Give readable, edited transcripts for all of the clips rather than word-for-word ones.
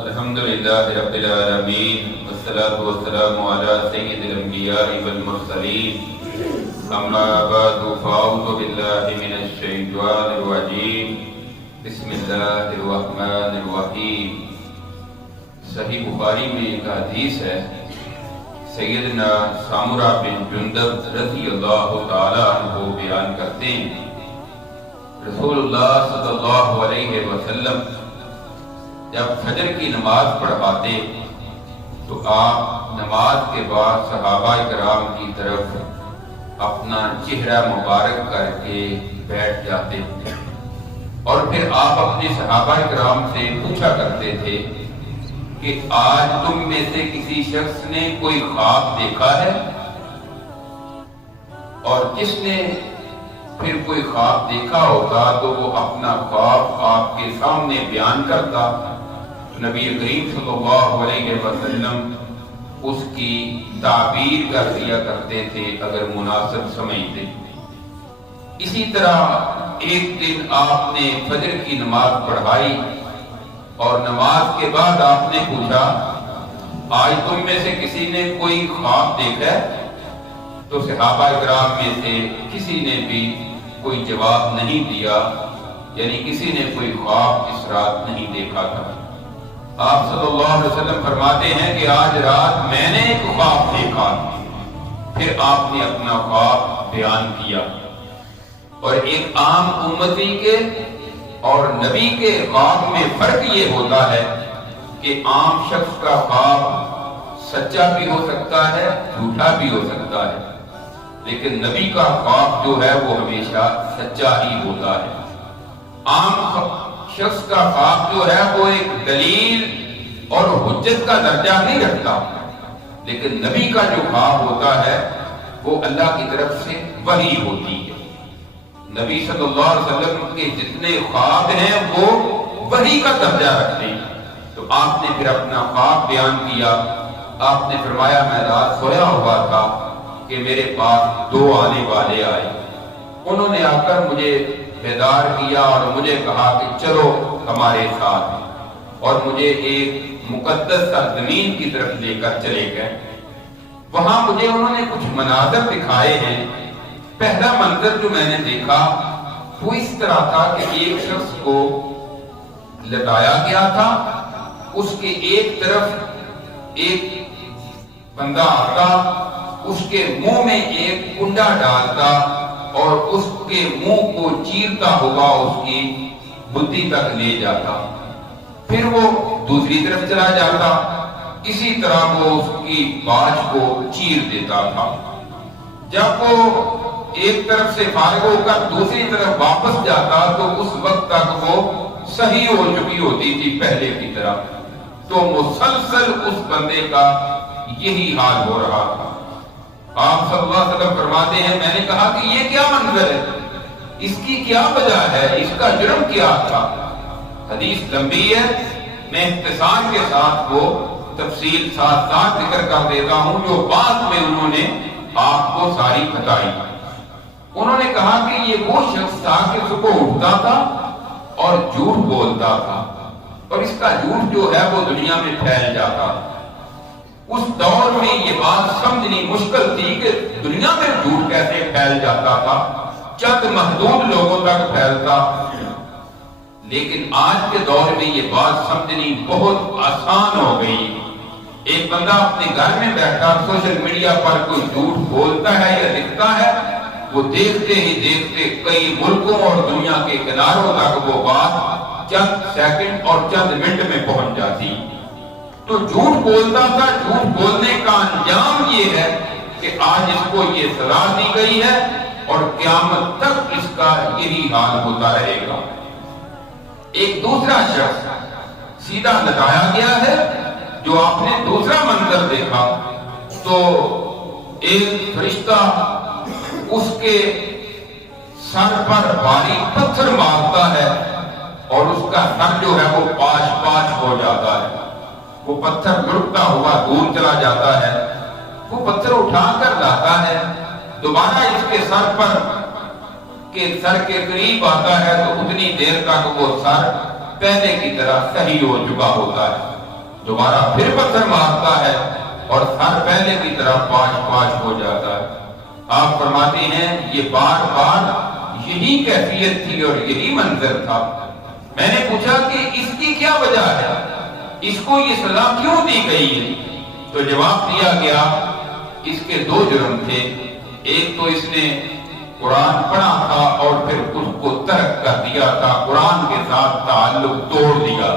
الحمدللہ رب العالمین والصلاة والسلام علی سید الانبیاء والمرسلین اما بعد فاعوذ باللہ من الشیطان الرجیم بسم اللہ الرحمن الرحیم۔ صحیح بخاری میں ایک حدیث ہے، سیدنا سامرہ بن جندب رضی اللہ تعالی عنہ بیان کرتے ہیں، رسول اللہ صلی اللہ علیہ وسلم جب فجر کی نماز پڑھاتے تو آپ نماز کے بعد صحابہ کرام کی طرف اپنا چہرہ مبارک کر کے بیٹھ جاتے اور پھر آپ اپنے صحابہ کرام سے پوچھا کرتے تھے کہ آج تم میں سے کسی شخص نے کوئی خواب دیکھا ہے؟ اور جس نے پھر کوئی خواب دیکھا ہوگا تو وہ اپنا خواب آپ کے سامنے بیان کرتا، نبی کریم صلی اللہ علیہ وسلم اس کی تعبیر کر دیا کرتے تھے اگر مناسب سمجھتے۔ اسی طرح ایک دن آپ نے فجر کی نماز پڑھائی اور نماز کے بعد آپ نے پوچھا آج تم میں سے کسی نے کوئی خواب دیکھا ہے؟ تو صحابہ کرام میں سے کسی نے بھی کوئی جواب نہیں دیا، یعنی کسی نے کوئی خواب اس رات نہیں دیکھا تھا۔ آپ صلی اللہ علیہ وسلم فرماتے ہیں کہ آج رات میں نے ایک خواب دیکھا، پھر آپ نے اپنا خواب بیان کیا۔ اور ایک عام امتی کے اور نبی کے خواب میں فرق یہ ہوتا ہے کہ عام شخص کا خواب سچا بھی ہو سکتا ہے، جھوٹا بھی ہو سکتا ہے، لیکن نبی کا خواب جو ہے وہ ہمیشہ سچا ہی ہوتا ہے۔ عام شخص کا خواب جو ہے وہ ایک دلیل اور حجت کا درجہ نہیں رکھتا، لیکن نبی کا جو خواب ہوتا ہے وہ اللہ کی طرف سے وحی ہوتی ہے۔ نبی صلی اللہ علیہ وسلم کے جتنے خواب ہیں وہ وحی کا درجہ رکھتے ہیں۔ تو آپ نے پھر اپنا خواب بیان کیا۔ آپ نے فرمایا میں رات سویا ہوا تھا کہ میرے پاس دو آنے والے آئے، انہوں نے آ کر مجھے بیدار کیا اور مجھے کہا کہ چلو ہمارے ساتھ، اور مجھے ایک مقدس سرزمین کی طرف لے کر چلے گئے۔ وہاں مجھے انہوں نے کچھ مناظر دکھائے ہیں۔ پہلا منظر جو میں نے دیکھا وہ اس طرح تھا کہ ایک شخص کو لٹایا گیا تھا، اس کے ایک طرف ایک بندہ آتا، اس کے منہ میں ایک کنڈا ڈالتا اور اس کے منہ کو چیرتا ہوا اس کی بدھی تک لے جاتا، پھر وہ دوسری طرف چلا جاتا، اسی طرح وہ اس کی باج کو چیر دیتا تھا۔ جب وہ ایک طرف سے فارغ ہو کر دوسری طرف واپس جاتا تو اس وقت تک وہ صحیح ہو چکی ہوتی تھی پہلے کی طرح۔ تو مسلسل اس بندے کا یہی حال ہو رہا تھا۔ آپ صلی اللہ علیہ وسلم فرماتے ہیں میں نے کہا کہ یہ کیا منظر ہے، اس کی کیا وجہ ہے، اس کا جرم کیا تھا؟ حدیث لمبی ہے، میں اختصار کے ساتھ وہ تفصیل ساتھ ساتھ ذکر کر دیتا ہوں جو بعد میں انہوں نے آپ کو ساری بتائی۔ انہوں نے کہا کہ یہ وہ شخص تھا کہ صبح اٹھتا تھا اور جھوٹ بولتا تھا، اور اس کا جھوٹ جو ہے وہ دنیا میں پھیل جاتا۔ اس دور میں یہ بات سمجھنی مشکل تھی کہ دنیا میں جھوٹ کیسے پھیل جاتا تھا، چند محدود لوگوں تک پھیلتا، لیکن آج کے دور میں یہ بات سمجھنی بہت آسان ہو گئی۔ ایک بندہ اپنے گھر میں بیٹھا سوشل میڈیا پر کوئی جھوٹ بولتا ہے یا لکھتا ہے، وہ دیکھتے ہی دیکھتے کئی ملکوں اور دنیا کے کناروں تک وہ بات چند سیکنڈ اور چند منٹ میں پہنچ جاتی۔ تو جھوٹ بولتا تھا، جھوٹ بولنے کا انجام یہ ہے کہ آج اس کو یہ سزا دی گئی ہے اور قیامت تک اس کا یہی حال ہوتا رہے گا۔ ایک دوسرا شخص سیدھا لٹایا گیا ہے، جو آپ نے دوسرا منظر دیکھا تو ایک فرشتہ اس کے سر پر بھاری پتھر مارتا ہے اور اس کا سر جو ہے وہ پاش پاش ہو جاتا ہے، وہ پتھر لڑکتا ہوا دور چلا جاتا ہے۔ وہ پتھر اٹھا کر لاتا ہے، دوبارہ اس کے سر پر کے سر کے قریب آتا ہے تو اتنی دیر تک وہ سر پہلے کی طرح صحیح ہو چکا ہوتا ہے۔ دوبارہ پھر پتھر مارتا ہے اور سر پہلے کی طرح پاش پاش ہو جاتا ہے۔ آپ فرماتے ہیں یہ بار بار یہی کیفیت تھی اور یہی منظر تھا۔ میں نے پوچھا کہ اس کی کیا وجہ ہے، اس کو یہ سزا کیوں دی گئی ہے؟ تو جواب دیا گیا اس کے دو جرم تھے، ایک تو اس نے قرآن پڑھا تھا اور پھر اس کو ترک کر دیا تھا، قرآن کے ساتھ تعلق توڑ دیا۔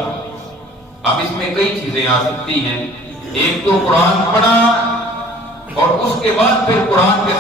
اب اس میں کئی چیزیں آ سکتی ہیں، ایک تو قرآن پڑھا اور اس کے بعد پھر قرآن کے